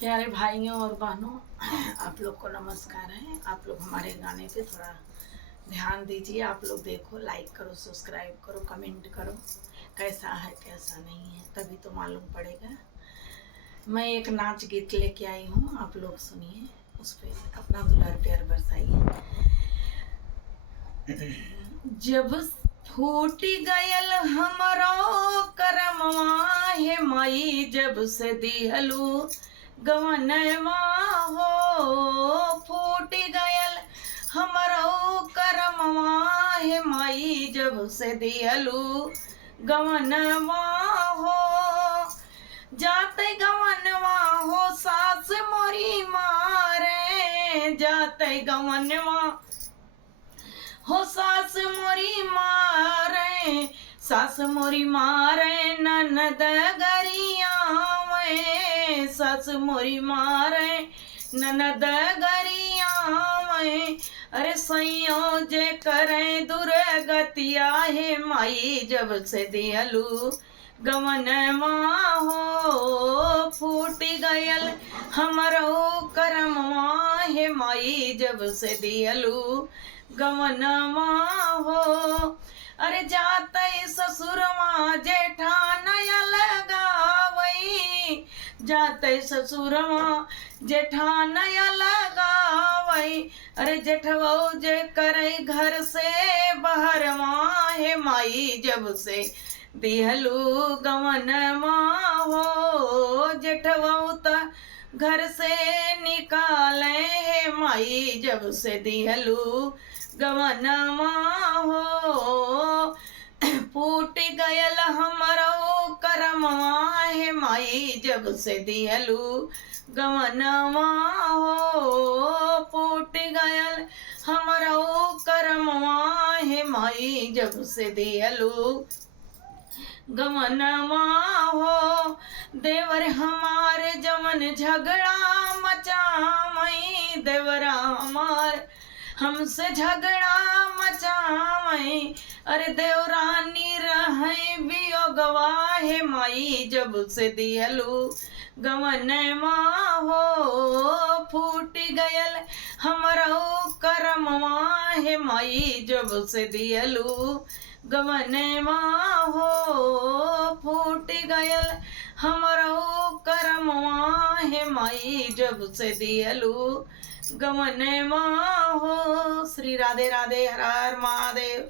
प्यारे भाइयों और बहनों, आप लोग को नमस्कार है। आप लोग हमारे गाने पे थोड़ा ध्यान दीजिए। आप लोग देखो, लाइक करो, सब्सक्राइब करो, कमेंट करो, कैसा है कैसा नहीं है, तभी तो मालूम पड़ेगा। मैं एक नाच गीत लेके आई हूँ, आप लोग सुनिए, उस पर अपना दुलार प्यार बरसाइए। जब फूट गयल हमरो करमवा हे माई, जब से दिहलू गवनवा हो। फूट गयल हमरो करमवा हे माई, जब से दिहलू गवनवा हो। जाते गवनवा हो सास मोरी मारे, जाते गवनवा हो सास मोरी मारे, सास मोरी मारे ननद गरिया में, सास मोरी मारे ननद गरिया में। अरे सैयो जे करे दुर्गतिया हे माई, जब से दियलू गवनवा हो। फूट गयल हमरो करमवा हे माई, जब से दियलू गवनवा हो। अरे जाते ससुरवा जेठान लगावई, जाते ससुरवा जेठान लगावई। अरे जेठवो जे करे घर से बहरवा हे माई, जब से दिहलू गवनवा हो। जेठवो त घर से निकाले हे माई, जब से दिहलू गवनवा हो। फूट गयल हमरो करमवा हे माई, जब से दिहलू गवनवा हो। फूट गयल हमरो करमवा हे माई, जब से दिहलू गवनवा हो। देवर हमार जमन झगड़ा मचावई, देवरा हमार हमसे झगड़ा मचावई। अरे देवरानी रहे वियोगवा हे माई, जब से दिहलू गवनवा हो। फूट गयल हमरो करमवा हे माई, जब से दिहलू गवनवा हो। फूट गयल हमरो करमवा हे माई, जब से दिहलू गवनवा हो। श्री राधे राधे, हर हर महादेव।